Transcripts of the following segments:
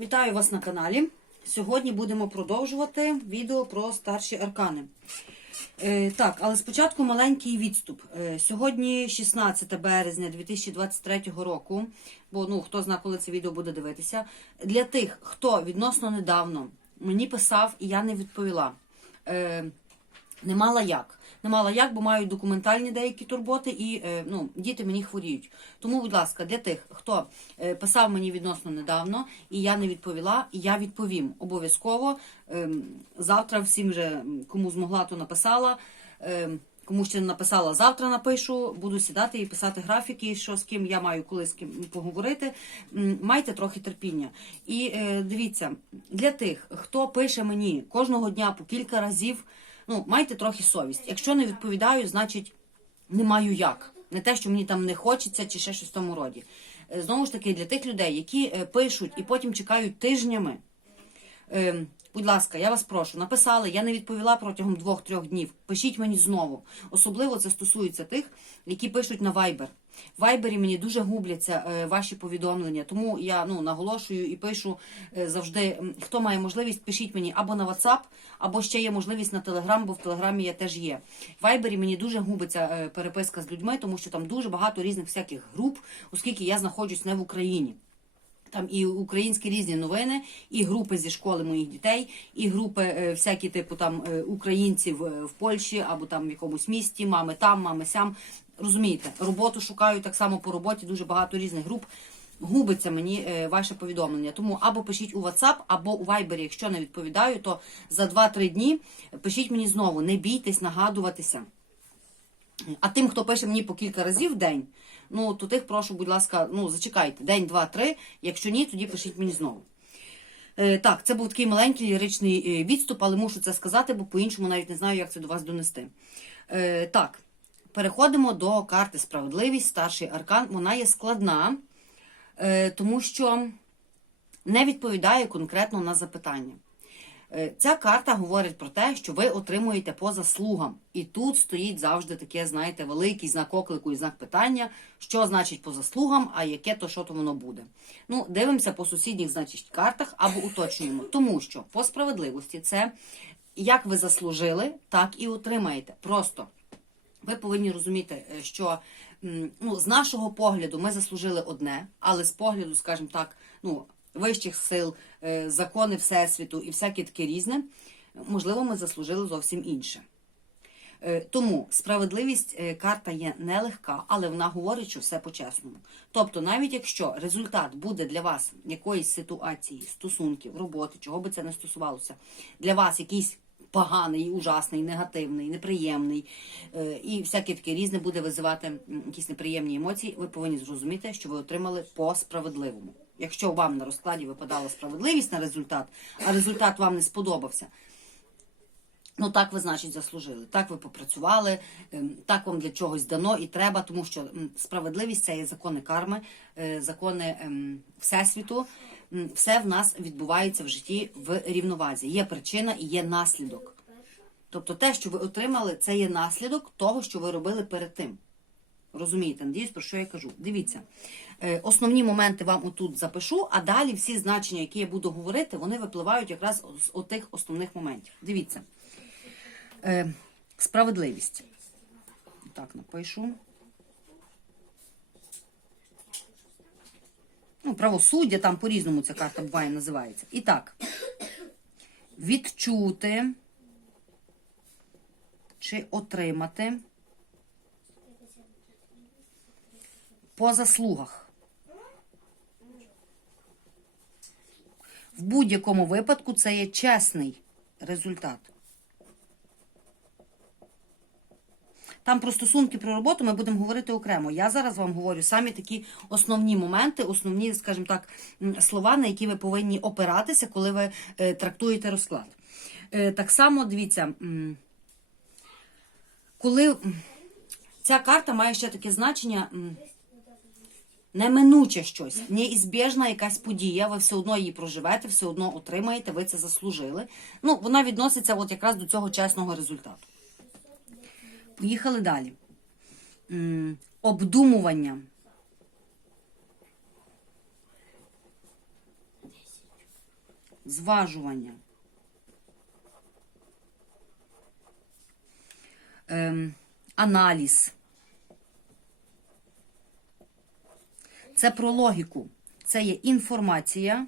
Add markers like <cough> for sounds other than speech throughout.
Вітаю вас на каналі. Сьогодні будемо продовжувати відео про старші аркани. Е, так, але спочатку маленький відступ. Е, сьогодні 16 березня 2023 року, бо ну, хто знає, коли це відео буде дивитися. Для тих, хто відносно недавно мені писав і я не відповіла. Е, не мала як. Не мала як, бо маю документальні деякі турботи, і е, ну, діти мені хворіють. Тому, будь ласка, для тих, хто е, писав мені відносно недавно, і я не відповіла, я відповім обов'язково. Ем, завтра всім же, м, кому змогла, то написала. Ем, Кому ще не написала, завтра напишу, буду сідати і писати графіки, що з ким я маю коли з ким поговорити. Майте трохи терпіння. І е, дивіться, для тих, хто пише мені кожного дня по кілька разів, ну майте трохи совість. Якщо не відповідаю, значить не маю як. Не те, що мені там не хочеться, чи ще щось в тому роді. Е, Знову ж таки, для тих людей, які е, пишуть і потім чекають тижнями. Будь ласка, я вас прошу, написали, я не відповіла протягом двох-трьох днів. Пишіть мені знову. Особливо це стосується тих, які пишуть на Viber. В Viber мені дуже губляться е, ваші повідомлення, тому я ну, наголошую і пишу е, завжди, хто має можливість, пишіть мені або на WhatsApp, або ще є можливість на Telegram, бо в Телеграмі я теж є. В Viber мені дуже губиться е, переписка з людьми, тому що там дуже багато різних всяких груп, оскільки я знаходжусь не в Україні. Там і українські різні новини, і групи зі школи моїх дітей, і групи е, всякі типу там е, українців е, в Польщі або там в якомусь місті, мами там, мами сям. Розумієте, роботу шукаю так само по роботі, дуже багато різних груп. Губиться мені ваше повідомлення. Тому або пишіть у WhatsApp, або у Viber, якщо не відповідаю, то за 2-3 дні пишіть мені знову. Не бійтесь нагадуватися. А тим, хто пише мені по кілька разів в день, ну то тих прошу, будь ласка, ну зачекайте, день, два, три. Якщо ні, тоді пишіть мені знову. Е, так, це був такий маленький ліричний е, відступ, але мушу це сказати, бо по-іншому навіть не знаю, як це до вас донести. Е, так, переходимо до карти Справедливість, старший аркан. Вона є складна, тому що не відповідає конкретно на запитання. Е, Ця карта говорить про те, що ви отримуєте по заслугам. І тут стоїть завжди таке, знаєте, великий знак оклику і знак питання, що значить по заслугам, а яке то що то воно буде. Ну, дивимося по сусідніх, значить, картах або уточнюємо. Тому що по справедливості це як ви заслужили, так і отримаєте. Просто ви повинні розуміти, е, що ну, з нашого погляду ми заслужили одне, але з погляду, скажімо так, ну, вищих сил, е, закони Всесвіту і всяке таке різне, можливо, ми заслужили зовсім інше. Е, Тому справедливість е, карта є нелегка, але вона говорить, що все по-чесному. Тобто, навіть якщо результат буде для вас якоїсь ситуації, стосунків, роботи, чого би це не стосувалося, для вас якийсь поганий, ужасний, негативний, неприємний і всяке таке різне буде визивати якісь неприємні емоції, ви повинні зрозуміти, що ви отримали по справедливому. Якщо вам на розкладі випадала справедливість на результат, а результат вам не сподобався, Ну, так ви, значить, заслужили. Так ви попрацювали, ем, так вам для чогось дано і треба, тому що справедливість це є закони карми, е, закони ем, Всесвіту. Все в нас відбувається в житті в рівновазі. Є причина і є наслідок. Тобто те, що ви отримали, це є наслідок того, що ви робили перед тим. Розумієте, надіюсь, про що я кажу. Дивіться, е, основні моменти вам отут запишу, а далі всі значення, які я буду говорити, вони випливають якраз з отих основних моментів. Дивіться. Е, справедливість. Так, напишу. Ну, правосуддя, там по-різному ця карта буває називається. І так. Відчути чи отримати по заслугах. В будь-якому випадку це є чесний результат. Там про стосунки про роботу ми будемо говорити окремо. Я зараз вам говорю самі такі основні моменти, основні, скажімо так, слова, на які ви повинні опиратися, коли ви е, трактуєте розклад. Е, так само дивіться, коли ця карта має ще таке значення. Неминуче щось, неізбіжна якась подія, ви все одно її проживете, все одно отримаєте, ви це заслужили. Ну, вона відноситься от якраз до цього чесного результату. Поїхали далі. Обдумування. зважування. Ем, аналіз. Це про логіку. Це є інформація.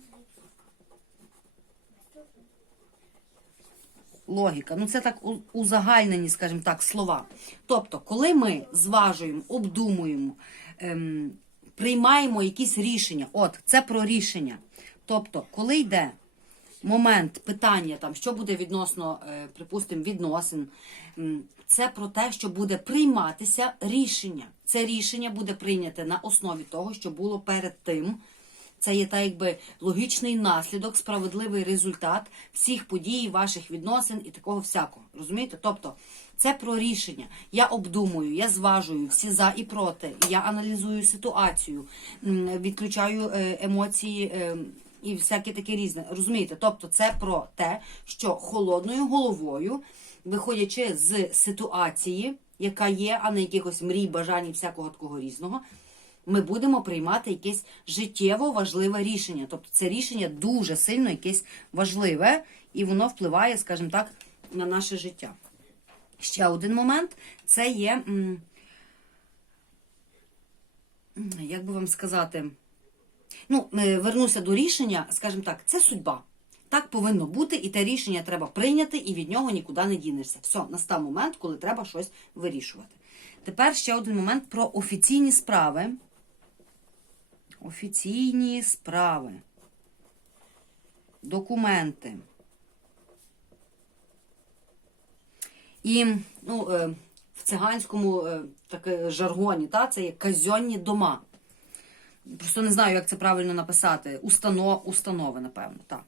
Логіка. Ну, це так узагальнені, скажімо так, слова. Тобто, коли ми зважуємо, обдумуємо, ем, приймаємо якісь рішення, от це про рішення. Тобто, коли йде момент питання, там, що буде відносно, е, припустимо, відносин, це про те, що буде прийматися рішення. Це рішення буде прийняте на основі того, що було перед тим. Це є так, якби логічний наслідок, справедливий результат всіх подій, ваших відносин і такого всякого. Розумієте? Тобто, це про рішення. Я обдумую, я зважую всі за і проти. Я аналізую ситуацію, відключаю е, емоції. І всяке таке різне. Розумієте? Тобто це про те, що холодною головою, виходячи з ситуації, яка є, а не якихось мрій, бажань і всякого такого різного, ми будемо приймати якесь життєво важливе рішення. Тобто це рішення дуже сильно якесь важливе, і воно впливає, скажімо так, на наше життя. Ще один момент це є, як би вам сказати, ну, е, вернуся до рішення, скажімо так, це судьба. Так повинно бути, і те рішення треба прийняти, і від нього нікуди не дінешся. Все, настав момент, коли треба щось вирішувати. Тепер ще один момент про офіційні справи. Офіційні справи. Документи. І ну, е, в циганському е, таке жаргоні, та, це є казьонні дома. Просто не знаю, як це правильно написати. Установ, установи, напевно, так.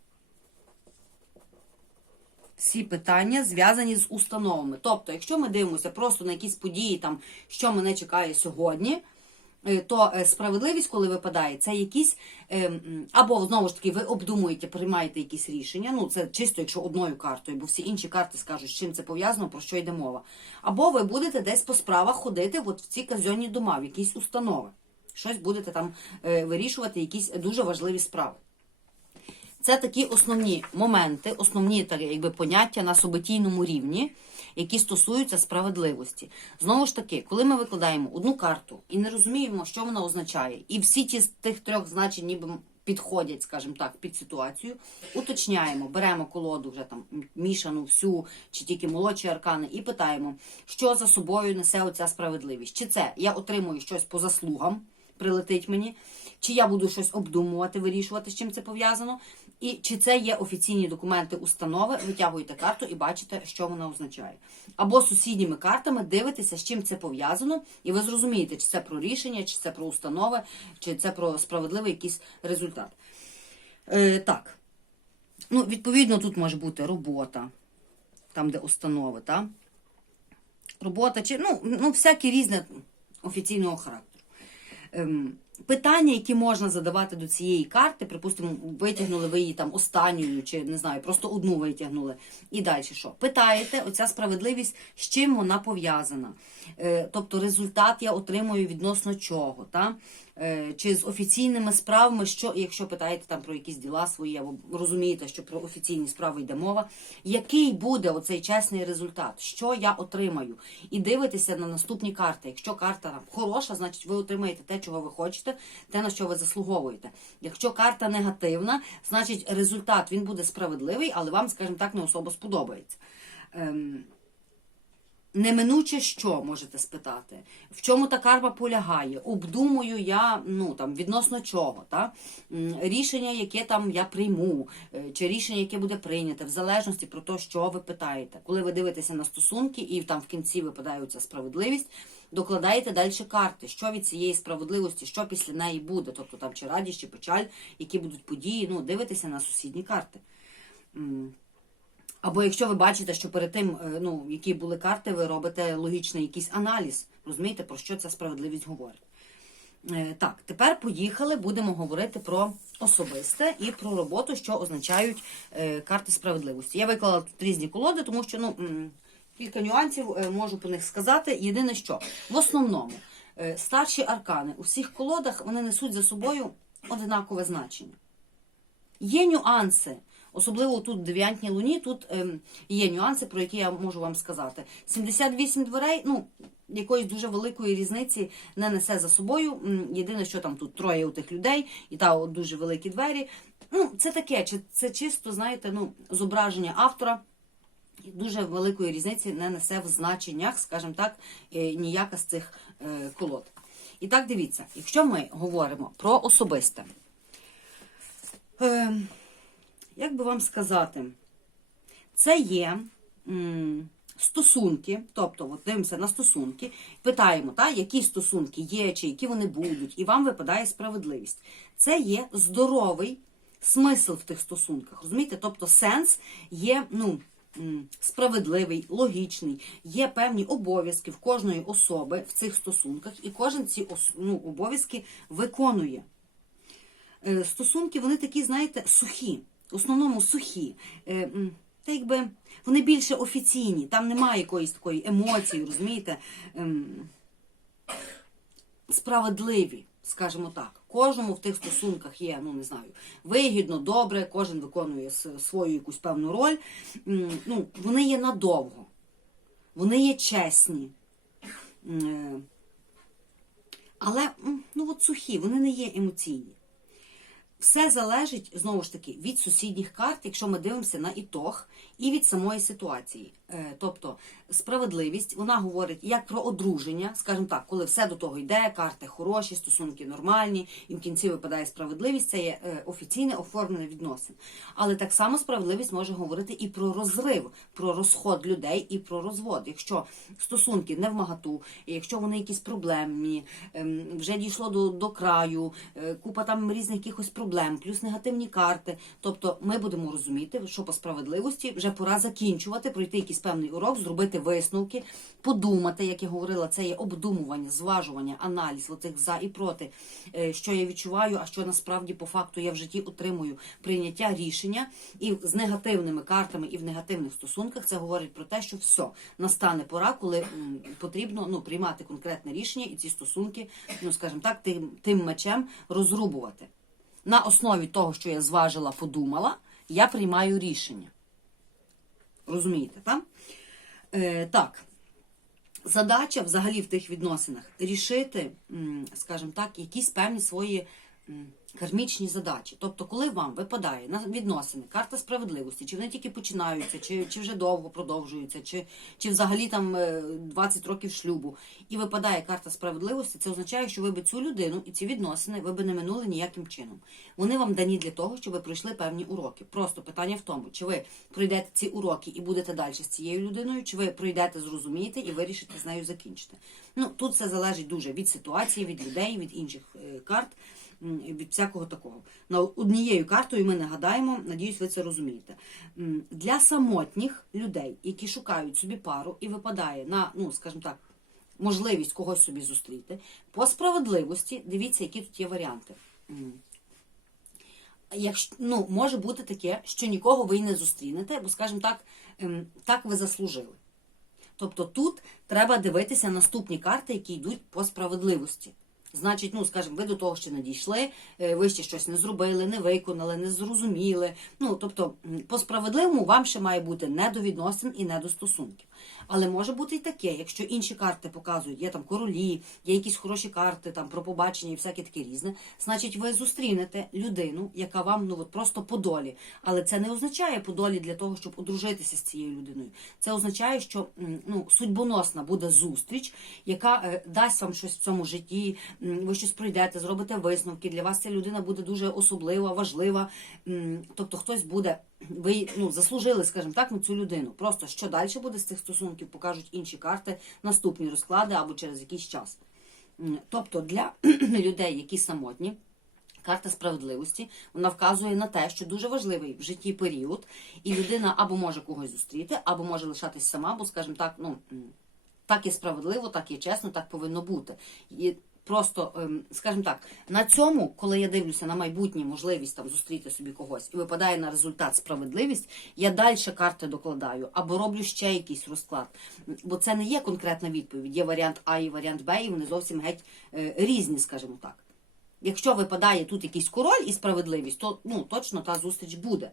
Всі питання зв'язані з установами. Тобто, якщо ми дивимося просто на якісь події, там, що мене чекає сьогодні, е, то е, справедливість, коли випадає, це якісь, е, або знову ж таки, ви обдумуєте, приймаєте якісь рішення. Ну, це чисто, якщо одною картою, бо всі інші карти скажуть, з чим це пов'язано, про що йде мова. Або ви будете десь по справах ходити от в ці казенні дома, в якісь установи. Щось будете там е, вирішувати, якісь дуже важливі справи. Це такі основні моменти, основні так, якби, поняття на событійному рівні, які стосуються справедливості. Знову ж таки, коли ми викладаємо одну карту і не розуміємо, що вона означає, і всі ті з тих трьох значень ніби підходять, скажімо так, під ситуацію, уточняємо, беремо колоду вже там мішану всю, чи тільки молодші аркани, і питаємо, що за собою несе оця справедливість. Чи це я отримую щось по заслугам, прилетить мені, чи я буду щось обдумувати, вирішувати, з чим це пов'язано, і чи це є офіційні документи установи, витягуєте карту і бачите, що вона означає. Або сусідніми картами дивитеся, з чим це пов'язано, і ви зрозумієте, чи це про рішення, чи це про установи, чи це про справедливий якийсь результат. Е, так. Ну, відповідно, тут може бути робота, там, де установи, так? Робота, чи ну, ну всякі різне офіційного характеру. Ем, питання, які можна задавати до цієї карти, припустимо, витягнули ви її там останньою, чи не знаю, просто одну витягнули. І далі що? Питаєте, оця справедливість, з чим вона пов'язана? Е, тобто результат я отримую відносно чого? Та? Е, чи з офіційними справами, що, якщо питаєте там про якісь діла свої, або розумієте, що про офіційні справи йде мова, який буде оцей чесний результат? Що я отримаю? І дивитеся на наступні карти. Якщо карта там, хороша, значить ви отримаєте те, чого ви хочете, те, на що ви заслуговуєте. Якщо карта негативна, значить результат він буде справедливий, але вам, скажімо так, не особо сподобається. Ем, Неминуче що можете спитати? В чому та карма полягає? Обдумую я ну там відносно чого, та рішення, яке там я прийму, е, чи рішення, яке буде прийняте, в залежності про те, що ви питаєте. Коли ви дивитеся на стосунки, і там в кінці випадає ця справедливість, докладаєте далі карти, що від цієї справедливості, що після неї буде, тобто там чи радість, чи печаль, які будуть події. Ну, дивитеся на сусідні карти. Або якщо ви бачите, що перед тим, е, ну, які були карти, ви робите логічний якийсь аналіз, розумієте, про що ця справедливість говорить. Е, Так, тепер поїхали, будемо говорити про особисте і про роботу, що означають е, карти справедливості. Я виклала тут різні колоди, тому що ну, кілька нюансів можу по них сказати. Єдине що, в основному, старші аркани у всіх колодах вони несуть за собою одинакове значення. Є нюанси Особливо тут в дев'ятній луні, тут ем, є нюанси, про які я можу вам сказати. 78 дверей, ну, якоїсь дуже великої різниці не несе за собою. Єдине, що там тут троє у тих людей, і та от дуже великі двері. Ну, це таке, це чисто, знаєте, ну, зображення автора. Дуже великої різниці не несе в значеннях, скажімо так, е, ніяка з цих е, колод. І так дивіться, якщо ми говоримо про особисте, е, як би вам сказати, це є м, стосунки, тобто от дивимося на стосунки, питаємо, та, які стосунки є, чи які вони будуть, і вам випадає справедливість. Це є здоровий смисл в тих стосунках. Розумієте? Тобто сенс є, ну. Справедливий, логічний, є певні обов'язки в кожної особи в цих стосунках, і кожен ці ну, обов'язки виконує. Е, стосунки, вони такі, знаєте, сухі. В основному сухі. Е, Та якби вони більше офіційні, там немає якоїсь такої емоції, розумієте? Ем, Справедливі, скажімо так. Кожному в тих стосунках є, ну не знаю, вигідно, добре, кожен виконує свою якусь певну роль. Ну, вони є надовго, вони є чесні. Е, Але ну, от сухі, вони не є емоційні. Все залежить знову ж таки від сусідніх карт, якщо ми дивимося на ітог, і від самої ситуації. Е, Тобто справедливість, вона говорить як про одруження, скажімо так, коли все до того йде, карти хороші, стосунки нормальні, і в кінці випадає справедливість, це є е, офіційне оформлення відносин. Але так само справедливість може говорити і про розрив, про розход людей і про розвод. Якщо стосунки не в магату, якщо вони якісь проблемні, ем, вже дійшло до, до краю, е, купа там різних якихось проблем, плюс негативні карти. Тобто ми будемо розуміти, що по справедливості вже пора закінчувати, пройти якийсь певний урок, зробити висновки, подумати, як я говорила, це є обдумування, зважування, аналіз оцих за і проти, е, що я відчуваю, а що насправді по факту я в житті отримую прийняття рішення. І з негативними картами і в негативних стосунках це говорить про те, що все настане пора, коли потрібно ну, приймати конкретне рішення і ці стосунки, ну скажімо так, тим, тим мечем розрубувати. На основі того, що я зважила, подумала, я приймаю рішення. Розумієте, так? Е, так. Задача взагалі в тих відносинах рішити, скажімо так, якісь певні свої кармічні задачі. Тобто, коли вам випадає на відносини карта справедливості, чи вони тільки починаються, чи, чи вже довго продовжуються, чи, чи взагалі там е, 20 років шлюбу, і випадає карта справедливості, це означає, що ви би цю людину і ці відносини ви би не минули ніяким чином. Вони вам дані для того, щоб ви пройшли певні уроки. Просто питання в тому, чи ви пройдете ці уроки і будете далі з цією людиною, чи ви пройдете, зрозумієте і вирішите з нею закінчити. Ну тут все залежить дуже від ситуації, від людей, від інших е, карт, від всякого такого. На однією картою ми не гадаємо, надіюсь, ви це розумієте. Для самотніх людей, які шукають собі пару і випадає на, ну скажімо так, можливість когось собі зустріти, по справедливості, дивіться, які тут є варіанти. Якщо ну може бути таке, що нікого ви й не зустрінете, бо, скажімо так, ем, так ви заслужили. Тобто тут треба дивитися наступні карти, які йдуть по справедливості. Значить, ну скажімо, ви до того ще не дійшли, е, ви ще щось не зробили, не виконали, не зрозуміли. Ну тобто, по справедливому вам ще має бути не до відносин і не до стосунків. Але може бути і таке, якщо інші карти показують, є там королі, є якісь хороші карти там про побачення і всяке таке різне. Значить, ви зустрінете людину, яка вам ну от просто по долі. Але це не означає по долі для того, щоб одружитися з цією людиною. Це означає, що ну судьбоносна буде зустріч, яка е, дасть вам щось в цьому житті. Ви щось пройдете, зробите висновки. Для вас ця людина буде дуже особлива, важлива. Тобто, хтось буде. Ви ну заслужили, скажімо так, на цю людину. Просто що далі буде з цих стосунків, покажуть інші карти, наступні розклади або через якийсь час. Тобто для <clears throat> людей, які самотні, карта справедливості вона вказує на те, що дуже важливий в житті період, і людина або може когось зустріти, або може лишатись сама, бо, скажімо так, ну так є справедливо, так є чесно, так повинно бути. І Просто, ем, скажімо так, на цьому, коли я дивлюся на майбутнє можливість там зустріти собі когось і випадає на результат справедливість, я далі карти докладаю або роблю ще якийсь розклад. Бо це не є конкретна відповідь. Є варіант А і варіант Б, і вони зовсім геть е, різні, скажімо так. Якщо випадає тут якийсь король і справедливість, то ну, точно та зустріч буде.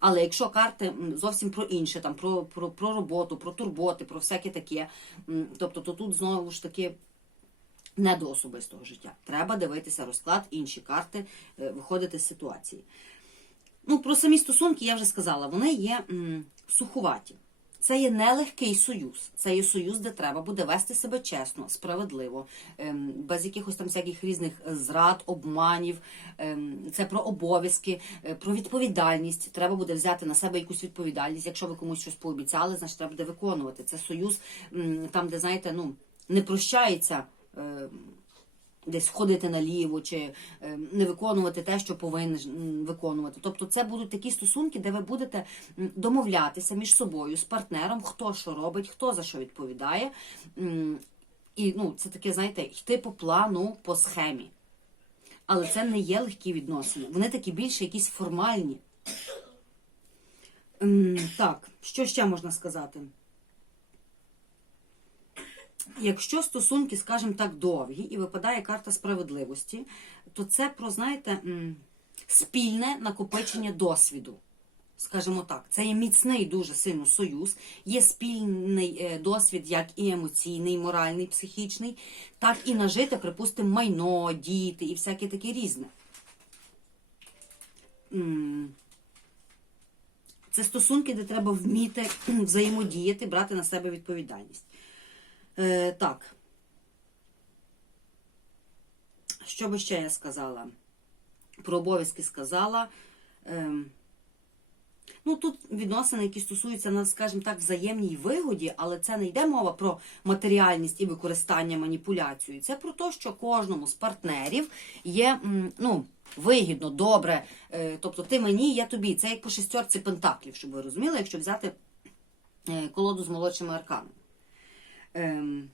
Але якщо карти зовсім про інше, там про, про, про роботу, про турботи, про всяке таке, тобто то тут знову ж таки не до особистого життя. Треба дивитися розклад, інші карти, е, виходити з ситуації. Ну, про самі стосунки я вже сказала, вони є м, сухуваті. Це є нелегкий союз. Це є союз, де треба буде вести себе чесно, справедливо, ем, без якихось там всяких різних зрад, обманів. Ем, Це про обов'язки, е, про відповідальність. Треба буде взяти на себе якусь відповідальність. Якщо ви комусь щось пообіцяли, значить треба буде виконувати. Це союз там, де знаєте, ну не прощається. Ем, десь ходити наліво чи е, не виконувати те, що повинен виконувати. Тобто, це будуть такі стосунки, де ви будете домовлятися між собою з партнером, хто що робить, хто за що відповідає. І ну, це таке, знаєте, йти по плану, по схемі. Але це не є легкі відносини. Вони такі більше якісь формальні. Так, що ще можна сказати? Якщо стосунки, скажімо так, довгі і випадає карта справедливості, то це про, знаєте, спільне накопичення досвіду. Скажімо так, це є міцний дуже сильно союз, є спільний е, досвід, як і емоційний, моральний, психічний, так і нажити, припустимо, майно, діти і всяке таке різне. Це стосунки, де треба вміти <clears throat> взаємодіяти, брати на себе відповідальність. Е, так. Що би ще я сказала? Про обов'язки сказала. Ем, ну, тут відносини, які стосуються, скажімо так, взаємній вигоді, але це не йде мова про матеріальність і використання маніпуляцію. Це про те, що кожному з партнерів є ну, вигідно, добре. Е, тобто ти мені, я тобі. Це як по шестерці пентаклів, щоб ви розуміли, якщо взяти е, колоду з молодшими арканами. Ем,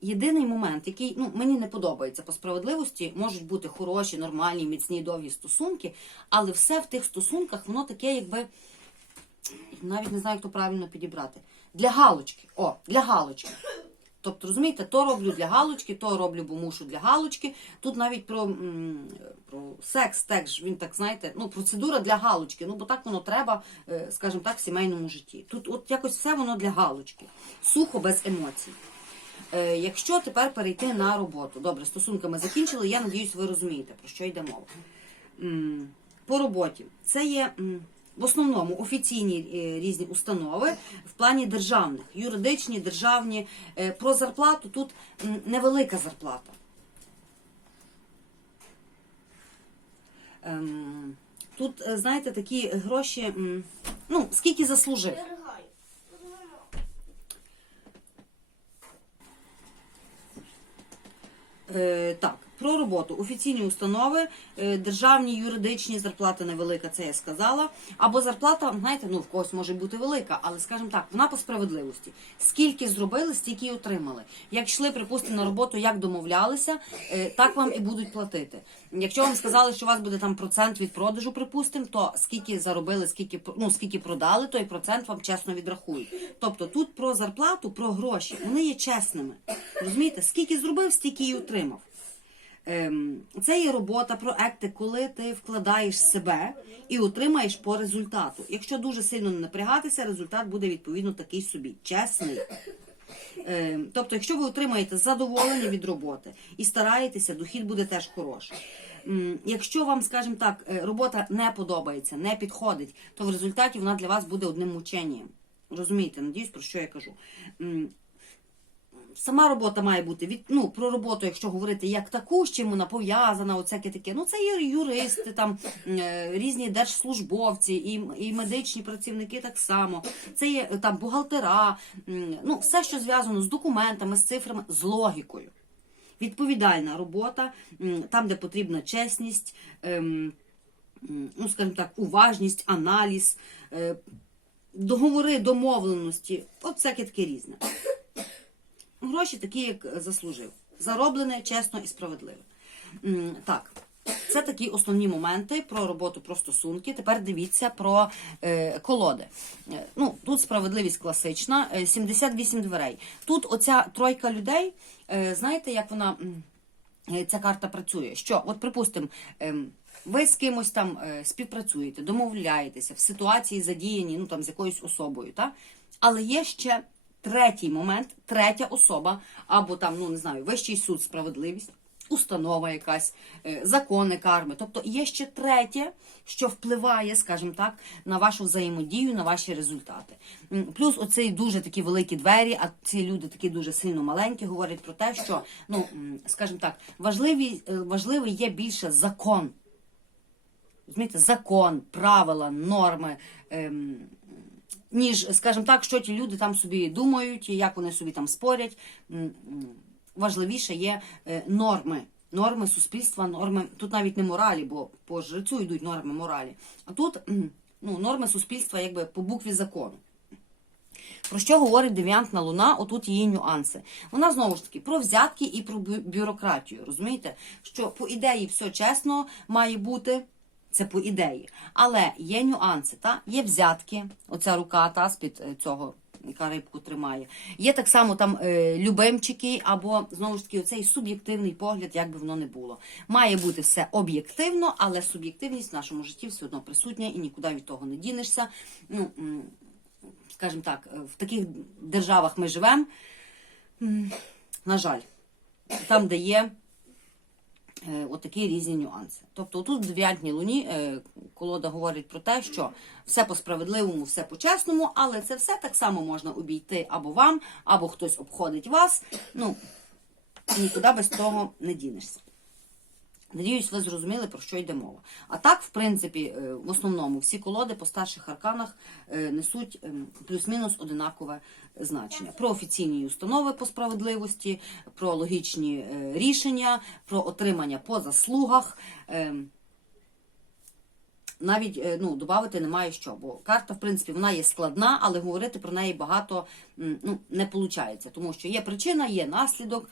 єдиний момент, який ну, мені не подобається по справедливості, можуть бути хороші, нормальні, міцні, довгі стосунки, але все в тих стосунках, воно таке, якби навіть не знаю, як то правильно підібрати. Для галочки. О, для галочки. Тобто, розумієте, то роблю для галочки, то роблю, бо мушу для галочки. Тут навіть про, про секс теж він так знаєте, ну процедура для галочки. Ну бо так воно треба, е, скажімо так, в сімейному житті. Тут от якось все воно для галочки, сухо без емоцій. Е, якщо тепер перейти на роботу, добре, стосунками закінчили, я надіюсь, ви розумієте, про що йде мова. По роботі це є в основному офіційні е, різні установи в плані державних, юридичні, державні. Е, Про зарплату тут невелика зарплата. Ем, Тут, знаєте, такі гроші, ну, скільки заслужив. Е, так, про роботу. Офіційні установи, е, державні, юридичні, зарплата невелика, це я сказала. Або зарплата, знаєте, ну в когось може бути велика, але скажімо так, вона по справедливості. Скільки зробили, стільки й отримали. Як йшли, припустимо, на роботу, як домовлялися, е, так вам і будуть платити. Якщо вам сказали, що у вас буде там процент від продажу, припустимо, то скільки заробили, скільки ну, скільки продали, той процент вам чесно відрахують. Тобто тут про зарплату, про гроші, вони є чесними. Розумієте, скільки зробив, стільки й отримав. Ем, Це є робота, проекти, коли ти вкладаєш себе і отримаєш по результату. Якщо дуже сильно не напрягатися, результат буде відповідно такий собі, чесний. Ем, Тобто, якщо ви отримаєте задоволення від роботи і стараєтеся, дохід буде теж хороший. Якщо вам, скажімо так, е, робота не подобається, не підходить, то в результаті вона для вас буде одним мученням. Розумієте, надіюсь, про що я кажу. Сама робота має бути від ну про роботу, якщо говорити як таку, з чим вона пов'язана, оцяке таке. Ну це є юристи, там е, різні держслужбовці, і, і медичні працівники так само. Це є е, там бухгалтера, ну все, що зв'язано з документами, з цифрами, з логікою. Відповідальна робота, там, де потрібна чесність, ем, ну скажімо так, уважність, аналіз, е, договори, домовленості, от всяке таке різне. Гроші такі, як заслужив. Зароблене, чесно і справедливо. Так, це такі основні моменти про роботу, про стосунки. Тепер дивіться про е, колоди. Е, ну, тут справедливість класична, е, 78 дверей. Тут оця тройка людей, е, знаєте, як вона. е, ця карта працює. Що, от, припустимо, ем, ви з кимось там е, співпрацюєте, домовляєтеся, в ситуації задіяні ну, там, з якоюсь особою, та? але є ще третій момент, третя особа, або там, ну не знаю, вищий суд, справедливість. Установа якась, е, закони карми. Тобто є ще третє, що впливає, скажімо так, на вашу взаємодію, на ваші результати. Плюс оці дуже такі великі двері, а ці люди такі дуже сильно маленькі, говорять про те, що, ну, скажімо так, важливий, е, важливий є більше закон. Розумієте, закон, правила, норми. Ем, ніж, скажімо так, що ті люди там собі думають, і як вони собі там спорять. Важливіше є е, норми. Норми суспільства, норми, тут навіть не моралі, бо по жрецю йдуть норми моралі. А тут ну, норми суспільства якби по букві закону. Про що говорить девіантна луна? Отут її нюанси. Вона знову ж таки про взятки і про бюрократію. Розумієте, що по ідеї все чесно має бути. Це по ідеї. Але є нюанси, та? є взятки, оця рука та, з-під е, цього, яка рибку тримає. Є так само там е, любимчики, або знову ж таки оцей суб'єктивний погляд, як би воно не було. Має бути все об'єктивно, але суб'єктивність в нашому житті все одно присутня і нікуди від того не дінешся. Ну, скажімо так, е, в таких державах ми живемо, на жаль, там, де є отакі різні нюанси. Тобто тут в дев'ятній луні е, колода говорить про те, що все по справедливому, все по чесному, але це все так само можна обійти або вам, або хтось обходить вас. Ну, нікуди без того не дінешся. Надіюсь, ви зрозуміли, про що йде мова. А так, в принципі, е, в основному всі колоди по старших арканах е, несуть ем, плюс-мінус одинакове значення. Про офіційні установи по справедливості, про логічні е, рішення, про отримання по заслугах. навіть е, ну, додати немає що, бо карта, в принципі, вона є складна, але говорити про неї багато ну, не виходить, тому що є причина, є наслідок.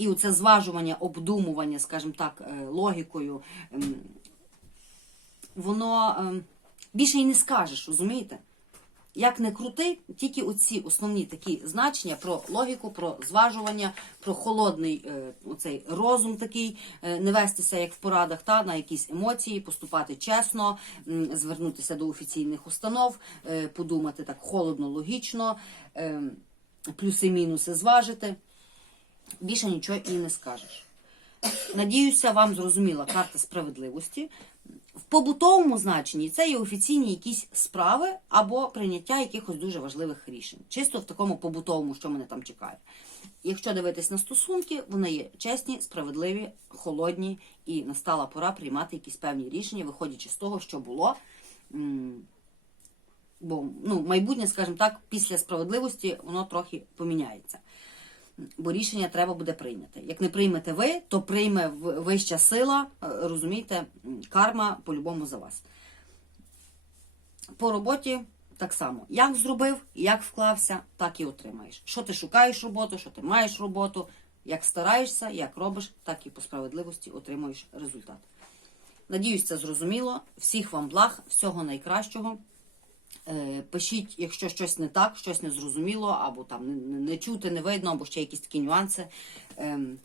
І оце зважування, обдумування, скажімо так, е, логікою, ем, воно ем, більше й не скажеш, розумієте? Як не крути, тільки оці основні такі значення про логіку, про зважування, про холодний е, оцей розум такий, е, не вестися як в порадах, та на якісь емоції, поступати чесно, звернутися до офіційних установ, подумати так холодно, логічно, е, плюси-мінуси зважити. Більше нічого і не скажеш. Надіюся, вам зрозуміла карта справедливості. В побутовому значенні це є офіційні якісь справи або прийняття якихось дуже важливих рішень. Чисто в такому побутовому, що мене там чекає. Якщо дивитись на стосунки, вони є чесні, справедливі, холодні, і настала пора приймати якісь певні рішення, виходячи з того, що було. Бо ну, майбутнє, скажімо так, після справедливості воно трохи поміняється бо рішення треба буде прийняти. Як не приймете ви, то прийме вища сила, е, розумієте, карма по-любому за вас. По роботі так само. Як зробив, як вклався, так і отримаєш. Що ти шукаєш роботу, що ти маєш роботу, як стараєшся, як робиш, так і по справедливості отримуєш результат. Надіюсь, це зрозуміло. Всіх вам благ, всього найкращого. Е, Пишіть, якщо щось не так, щось не зрозуміло, або там не, чути, не видно, або ще якісь такі нюанси. Ем,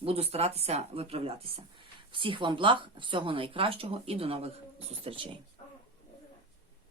Буду старатися виправлятися. Всіх вам благ, всього найкращого і до нових зустрічей.